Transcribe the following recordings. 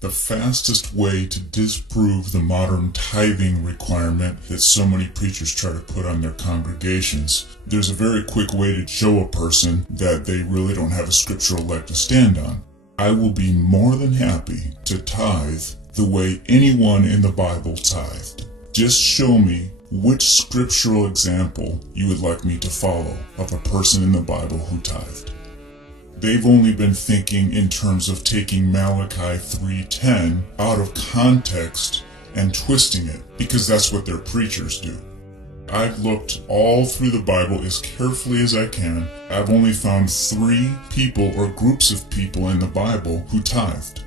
The fastest way to disprove the modern tithing requirement that so many preachers try to put on their congregations, there's a very quick way to show a person that they really don't have a scriptural leg to stand on. I will be more than happy to tithe the way anyone in the Bible tithed. Just show me which scriptural example you would like me to follow of a person in the Bible who tithed. They've only been thinking in terms of taking Malachi 3:10 out of context and twisting it, because that's what their preachers do. I've looked all through the Bible as carefully as I can. I've only found 3 people or groups of people in the Bible who tithed.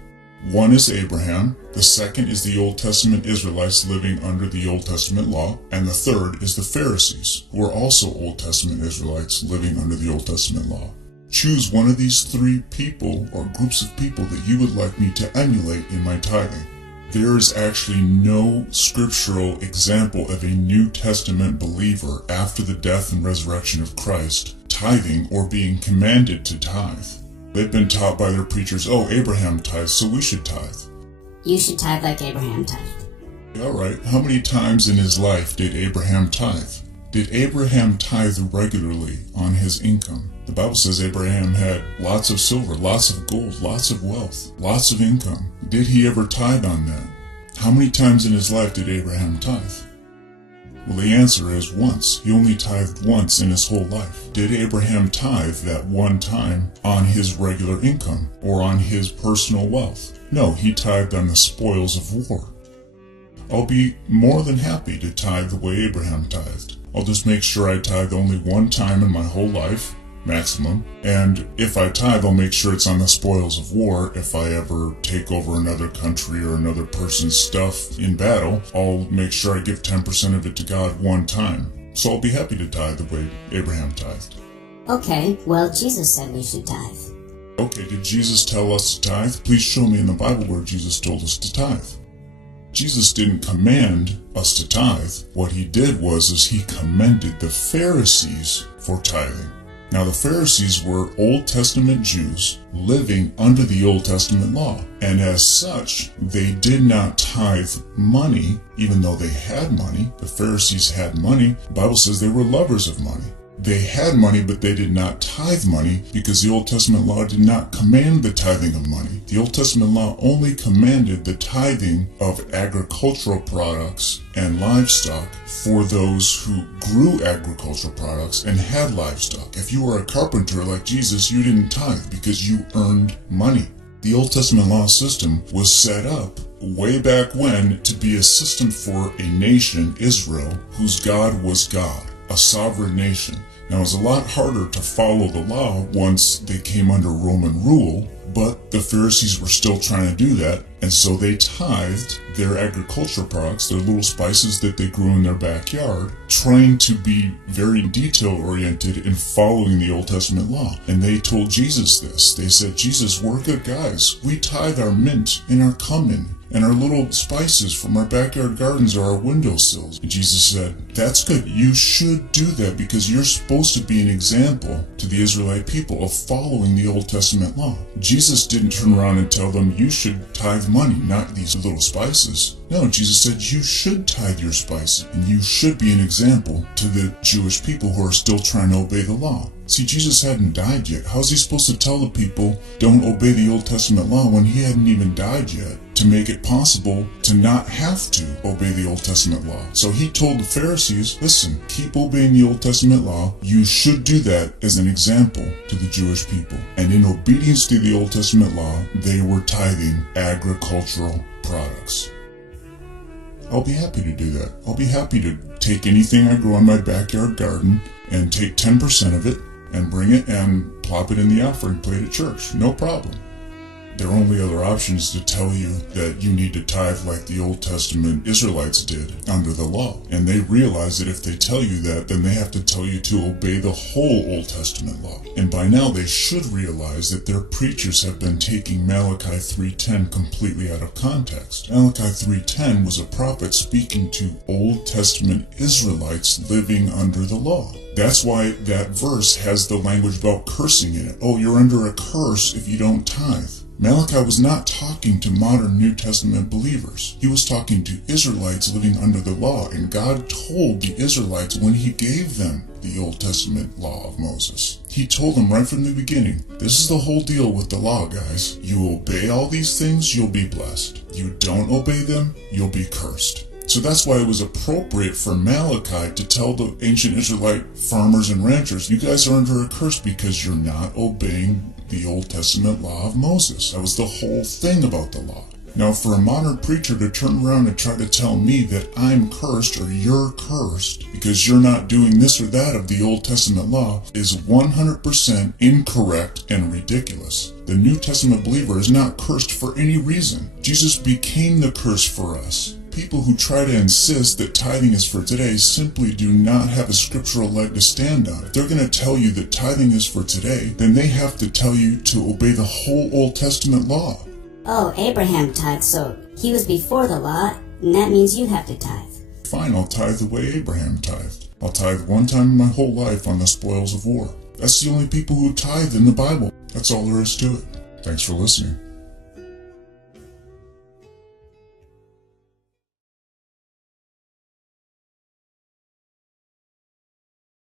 One is Abraham, the second is the Old Testament Israelites living under the Old Testament law, and the third is the Pharisees, who are also Old Testament Israelites living under the Old Testament law. Choose one of these 3 people or groups of people that you would like me to emulate in my tithing. There is actually no scriptural example of a New Testament believer after the death and resurrection of Christ tithing or being commanded to tithe. They've been taught by their preachers, oh, Abraham tithed, so we should tithe. You should tithe like Abraham tithed. All right, how many times in his life did Abraham tithe? Did Abraham tithe regularly on his income? The Bible says Abraham had lots of silver, lots of gold, lots of wealth, lots of income. Did he ever tithe on that? How many times in his life did Abraham tithe? Well, the answer is once. He only tithed once in his whole life. Did Abraham tithe that one time on his regular income or on his personal wealth? No, he tithed on the spoils of war. I'll be more than happy to tithe the way Abraham tithed. I'll just make sure I tithe only one time in my whole life, maximum. And if I tithe, I'll make sure it's on the spoils of war. If I ever take over another country or another person's stuff in battle, I'll make sure I give 10% of it to God one time. So I'll be happy to tithe the way Abraham tithed. Okay, well, Jesus said we should tithe. Okay, did Jesus tell us to tithe? Please show me in the Bible where Jesus told us to tithe. Jesus didn't command us to tithe. What he did was he commended the Pharisees for tithing. Now, the Pharisees were Old Testament Jews living under the Old Testament law. And as such, they did not tithe money, even though they had money. The Pharisees had money. The Bible says they were lovers of money. They had money, but they did not tithe money because the Old Testament law did not command the tithing of money. The Old Testament law only commanded the tithing of agricultural products and livestock for those who grew agricultural products and had livestock. If you were a carpenter like Jesus, you didn't tithe because you earned money. The Old Testament law system was set up way back when to be a system for a nation, Israel, whose God was God, a sovereign nation. Now, it was a lot harder to follow the law once they came under Roman rule, but the Pharisees were still trying to do that, and so they tithed their agricultural products, their little spices that they grew in their backyard, trying to be very detail-oriented in following the Old Testament law. And they told Jesus this. They said, Jesus, we're good guys. We tithe our mint and our cumin and our little spices from our backyard gardens or our windowsills. And Jesus said, that's good. You should do that because you're supposed to be an example to the Israelite people of following the Old Testament law. Jesus didn't turn around and tell them, you should tithe money, not these little spices. No, Jesus said you should tithe your spices, and you should be an example to the Jewish people who are still trying to obey the law. See, Jesus hadn't died yet. How's he supposed to tell the people, don't obey the Old Testament law when he hadn't even died yet, to make it possible to not have to obey the Old Testament law? So he told the Pharisees, listen, keep obeying the Old Testament law. You should do that as an example to the Jewish people. And in obedience to the Old Testament law, they were tithing agricultural products. I'll be happy to do that. I'll be happy to take anything I grow in my backyard garden and take 10% of it and bring it and plop it in the offering plate at church. No problem. Their only other option is to tell you that you need to tithe like the Old Testament Israelites did under the law. And they realize that if they tell you that, then they have to tell you to obey the whole Old Testament law. And by now they should realize that their preachers have been taking Malachi 3:10 completely out of context. Malachi 3:10 was a prophet speaking to Old Testament Israelites living under the law. That's why that verse has the language about cursing in it. Oh, you're under a curse if you don't tithe. Malachi was not talking to modern New Testament believers. He was talking to Israelites living under the law, and God told the Israelites when he gave them the Old Testament law of Moses. He told them right from the beginning, this is the whole deal with the law, guys. You obey all these things, you'll be blessed. You don't obey them, you'll be cursed. So that's why it was appropriate for Malachi to tell the ancient Israelite farmers and ranchers, you guys are under a curse because you're not obeying the Old Testament law of Moses. That was the whole thing about the law. Now, for a modern preacher to turn around and try to tell me that I'm cursed or you're cursed because you're not doing this or that of the Old Testament law is 100% incorrect and ridiculous. The New Testament believer is not cursed for any reason. Jesus became the curse for us. People who try to insist that tithing is for today simply do not have a scriptural leg to stand on. If they're going to tell you that tithing is for today, then they have to tell you to obey the whole Old Testament law. Oh, Abraham tithed, so he was before the law, and that means you have to tithe. Fine, I'll tithe the way Abraham tithed. I'll tithe one time in my whole life on the spoils of war. That's the only people who tithe in the Bible. That's all there is to it. Thanks for listening.